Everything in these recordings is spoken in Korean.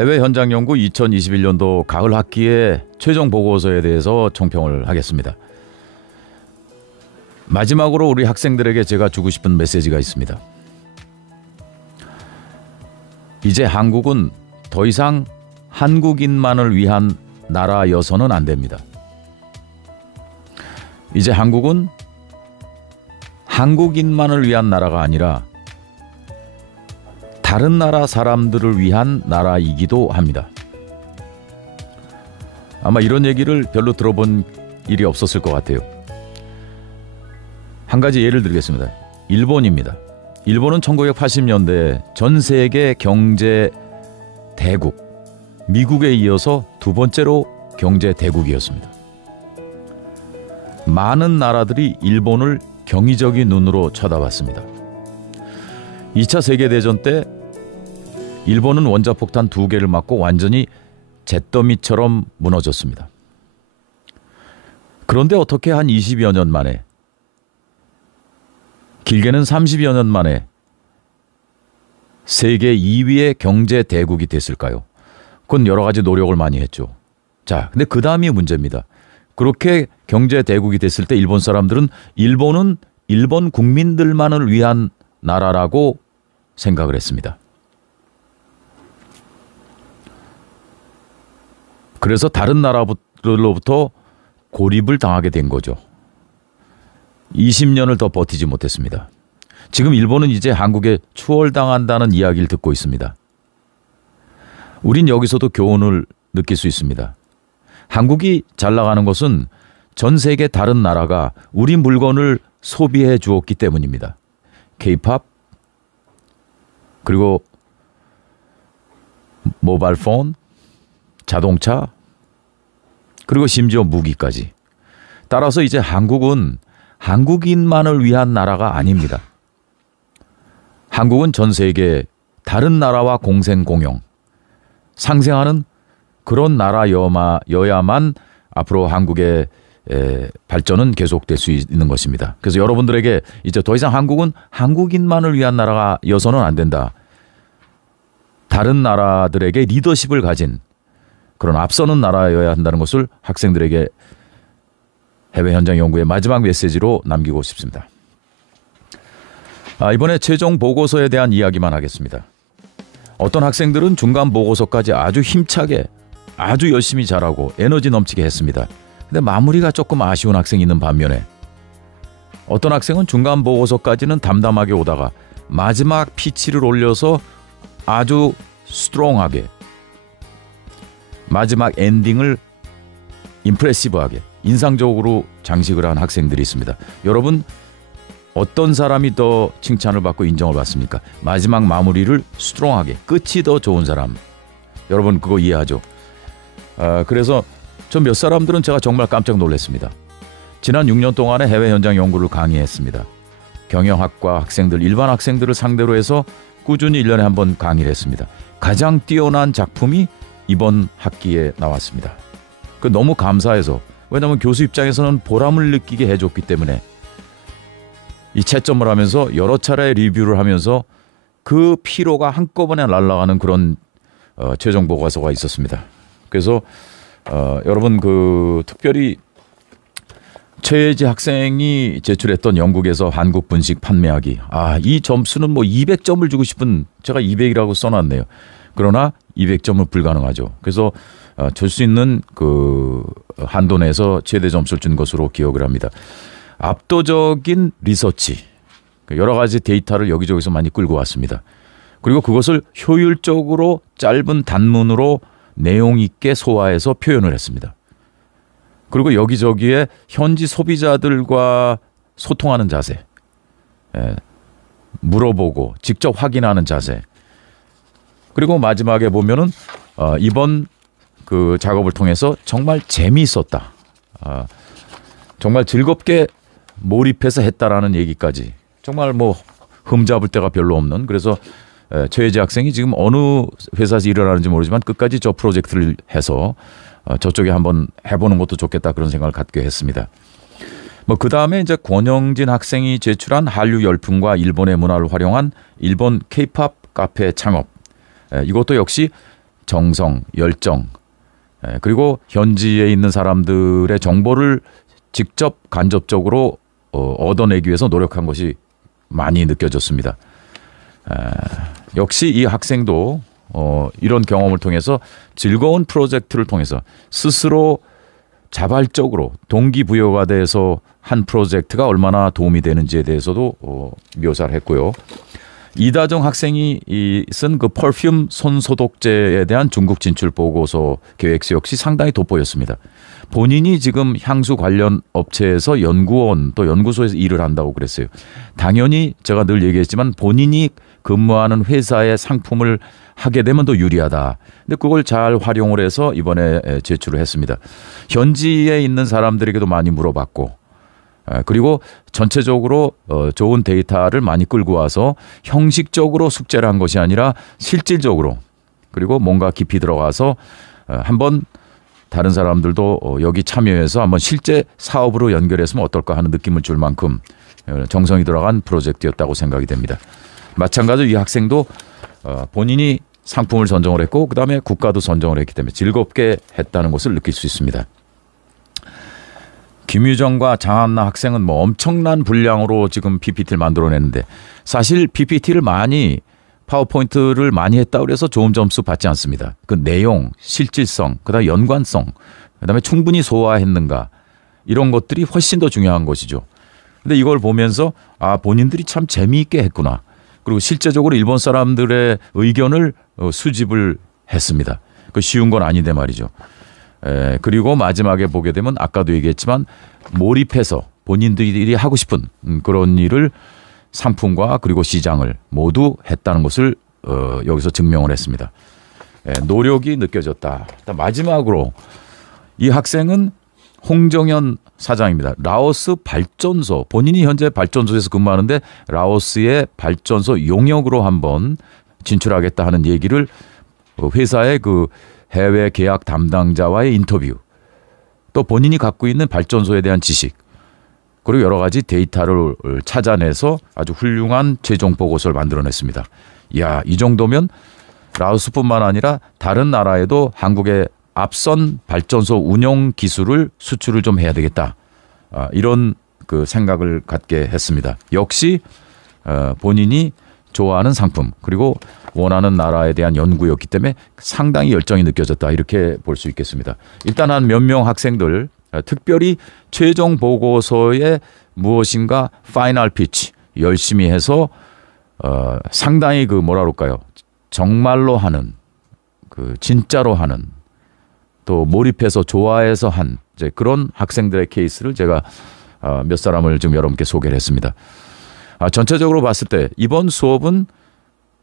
해외 현장 연구 2021년도 가을 학기의 최종 보고서에 대해서 총평을 하겠습니다. 마지막으로 우리 학생들에게 제가 주고 싶은 메시지가 있습니다. 이제 한국은 더 이상 한국인만을 위한 나라여서는 안 됩니다. 이제 한국은 한국인만을 위한 나라가 아니라 다른 나라 사람들을 위한 나라이기도 합니다. 아마 이런 얘기를 별로 들어본 일이 없었을 것 같아요. 한 가지 예를 들겠습니다. 일본입니다. 일본은 1980년대 전 세계 경제 대국, 미국에 이어서 두 번째로 경제 대국이었습니다. 많은 나라들이 일본을 경이적인 눈으로 쳐다봤습니다. 2차 세계대전 때 일본은 원자폭탄 2개를 맞고 완전히 잿더미처럼 무너졌습니다. 그런데 어떻게 한 20여 년 만에, 길게는 30여 년 만에 세계 2위의 경제 대국이 됐을까요? 그건 여러 가지 노력을 많이 했죠. 자, 근데 그 다음이 문제입니다. 그렇게 경제 대국이 됐을 때 일본 사람들은 일본은 일본 국민들만을 위한 나라라고 생각을 했습니다. 그래서 다른 나라들로부터 고립을 당하게 된 거죠. 20년을 더 버티지 못했습니다. 지금 일본은 이제 한국에 추월당한다는 이야기를 듣고 있습니다. 우린 여기서도 교훈을 느낄 수 있습니다. 한국이 잘 나가는 것은 전 세계 다른 나라가 우리 물건을 소비해 주었기 때문입니다. K-팝, 그리고 모바일 폰, 자동차, 그리고 심지어 무기까지. 따라서 이제 한국은 한국인만을 위한 나라가 아닙니다. 한국은 전 세계 다른 나라와 공생 공영, 상생하는 그런 나라여야만 앞으로 한국의 발전은 계속될 수 있는 것입니다. 그래서 여러분들에게 이제 더 이상 한국은 한국인만을 위한 나라여서는 안 된다. 다른 나라들에게 리더십을 가진 그런 앞서는 나라여야 한다는 것을 학생들에게 해외 현장 연구의 마지막 메시지로 남기고 싶습니다. 이번에 최종 보고서에 대한 이야기만 하겠습니다. 어떤 학생들은 중간 보고서까지 아주 힘차게 아주 열심히 잘하고 에너지 넘치게 했습니다. 근데 마무리가 조금 아쉬운 학생이 있는 반면에 어떤 학생은 중간 보고서까지는 담담하게 오다가 마지막 피치를 올려서 아주 스트롱하게 마지막 엔딩을 임프레시브하게 인상적으로 장식을 한 학생들이 있습니다. 여러분, 어떤 사람이 더 칭찬을 받고 인정을 받습니까? 마지막 마무리를 스트롱하게, 끝이 더 좋은 사람. 여러분 그거 이해하죠? 그래서 저 몇 사람들은 제가 정말 깜짝 놀랐습니다. 지난 6년 동안에 해외 현장 연구를 강의했습니다. 경영학과 학생들, 일반 학생들을 상대로 해서 꾸준히 1년에 한 번 강의를 했습니다. 가장 뛰어난 작품이 이번 학기에 나왔습니다. 너무 감사해서, 왜냐하면 교수 입장에서는 보람을 느끼게 해줬기 때문에 이 채점을 하면서 여러 차례 리뷰를 하면서 그 피로가 한꺼번에 날아가는 그런 최종 보고서가 있었습니다. 그래서 여러분 특별히 최혜지 학생이 제출했던 영국에서 한국 분식 판매하기, 이 점수는 200점을 주고 싶은, 제가 200이라고 써놨네요. 그러나 200점은 불가능하죠. 그래서 줄 수 있는 그 한도 내에서 최대 점수를 준 것으로 기억을 합니다. 압도적인 리서치, 여러 가지 데이터를 여기저기서 많이 끌고 왔습니다. 그리고 그것을 효율적으로 짧은 단문으로 내용 있게 소화해서 표현을 했습니다. 그리고 여기저기에 현지 소비자들과 소통하는 자세, 물어보고 직접 확인하는 자세, 그리고 마지막에 보면은 이번 그 작업을 통해서 정말 재미있었다, 정말 즐겁게 몰입해서 했다라는 얘기까지, 정말 흠잡을 데가 별로 없는, 그래서 최혜지 학생이 지금 어느 회사에서 일을 하는지 모르지만 끝까지 저 프로젝트를 해서 저쪽에 한번 해보는 것도 좋겠다, 그런 생각을 갖게 했습니다. 그 다음에 이제 권영진 학생이 제출한 한류 열풍과 일본의 문화를 활용한 일본 K-팝 카페 창업, 이것도 역시 정성, 열정, 그리고 현지에 있는 사람들의 정보를 직접 간접적으로 얻어내기 위해서 노력한 것이 많이 느껴졌습니다. 역시 이 학생도 이런 경험을 통해서 즐거운 프로젝트를 통해서 스스로 자발적으로 동기부여가 돼서 한 프로젝트가 얼마나 도움이 되는지에 대해서도 묘사를 했고요. 이다정 학생이 쓴 그 퍼퓸 손소독제에 대한 중국 진출 보고서 계획서 역시 상당히 돋보였습니다. 본인이 지금 향수 관련 업체에서 연구원 또 연구소에서 일을 한다고 그랬어요. 당연히 제가 늘 얘기했지만 본인이 근무하는 회사의 상품을 하게 되면 더 유리하다. 근데 그걸 잘 활용을 해서 이번에 제출을 했습니다. 현지에 있는 사람들에게도 많이 물어봤고, 그리고 전체적으로 좋은 데이터를 많이 끌고 와서 형식적으로 숙제를 한 것이 아니라 실질적으로, 그리고 뭔가 깊이 들어가서 한번 다른 사람들도 여기 참여해서 한번 실제 사업으로 연결했으면 어떨까 하는 느낌을 줄 만큼 정성이 들어간 프로젝트였다고 생각이 됩니다. 마찬가지로 이 학생도 본인이 상품을 선정을 했고 그다음에 국가도 선정을 했기 때문에 즐겁게 했다는 것을 느낄 수 있습니다. 김유정과 장한나 학생은 뭐 엄청난 분량으로 지금 PPT를 만들어냈는데 사실 PPT를 파워포인트를 많이 했다고 해서 좋은 점수 받지 않습니다. 그 내용, 실질성, 그다음에 연관성, 그다음에 충분히 소화했는가 이런 것들이 훨씬 더 중요한 것이죠. 근데 이걸 보면서 본인들이 참 재미있게 했구나. 그리고 실제적으로 일본 사람들의 의견을 수집을 했습니다. 그 쉬운 건 아닌데 말이죠. 그리고 마지막에 보게 되면 아까도 얘기했지만 몰입해서 본인들이 하고 싶은 그런 일을 상품과 그리고 시장을 모두 했다는 것을 여기서 증명을 했습니다. 노력이 느껴졌다. 마지막으로 이 학생은 홍정현 사장입니다. 라오스 발전소, 본인이 현재 발전소에서 근무하는데 라오스의 발전소 용역으로 한번 진출하겠다 하는 얘기를 회사의 그 해외 계약 담당자와의 인터뷰, 또 본인이 갖고 있는 발전소에 대한 지식, 그리고 여러 가지 데이터를 찾아내서 아주 훌륭한 최종 보고서를 만들어냈습니다. 이야, 이 정도면 라오스뿐만 아니라 다른 나라에도 한국의 앞선 발전소 운영 기술을 수출을 좀 해야 되겠다. 이런 그 생각을 갖게 했습니다. 역시 본인이 좋아하는 상품 그리고 원하는 나라에 대한 연구였기 때문에 상당히 열정이 느껴졌다. 이렇게 볼 수 있겠습니다. 일단 한 몇 명 학생들 특별히 최종 보고서에 무엇인가 파이널 피치 열심히 해서 상당히 그 뭐라 그럴까요? 정말로 하는 그 진짜로 하는 또 몰입해서 좋아해서 한 이제 그런 학생들의 케이스를 제가 몇 사람을 지금 여러분께 소개를 했습니다. 전체적으로 봤을 때 이번 수업은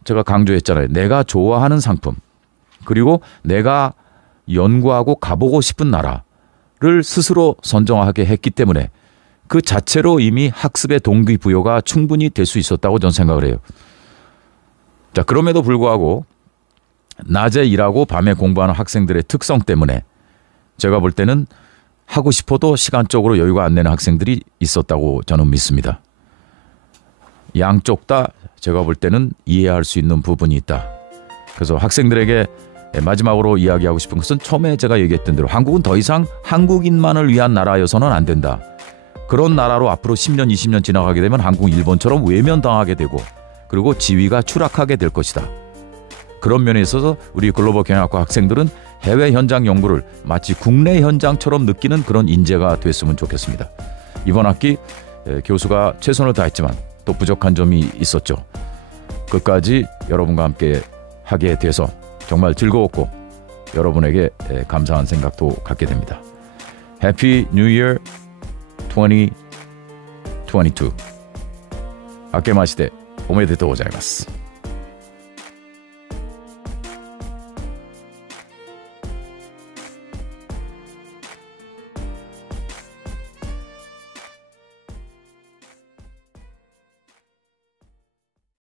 제가 강조했잖아요. 내가 좋아하는 상품 그리고 내가 연구하고 가보고 싶은 나라를 스스로 선정하게 했기 때문에 그 자체로 이미 학습의 동기부여가 충분히 될 수 있었다고 저는 생각을 해요. 자, 그럼에도 불구하고 낮에 일하고 밤에 공부하는 학생들의 특성 때문에 제가 볼 때는 하고 싶어도 시간적으로 여유가 안 되는 학생들이 있었다고 저는 믿습니다. 양쪽 다 제가 볼 때는 이해할 수 있는 부분이 있다. 그래서 학생들에게 마지막으로 이야기하고 싶은 것은 처음에 제가 얘기했던 대로 한국은 더 이상 한국인만을 위한 나라여서는 안 된다. 그런 나라로 앞으로 10년, 20년 지나가게 되면 한국, 일본처럼 외면당하게 되고 그리고 지위가 추락하게 될 것이다. 그런 면에 있어서 우리 글로벌 경영학과 학생들은 해외 현장 연구를 마치 국내 현장처럼 느끼는 그런 인재가 됐으면 좋겠습니다. 이번 학기 교수가 최선을 다했지만 또 부족한 점이 있었죠. 끝까지 여러분과 함께 하게 돼서 정말 즐거웠고 여러분에게 감사한 생각도 갖게 됩니다. Happy New Year 2022. 明けましておめでとうございます。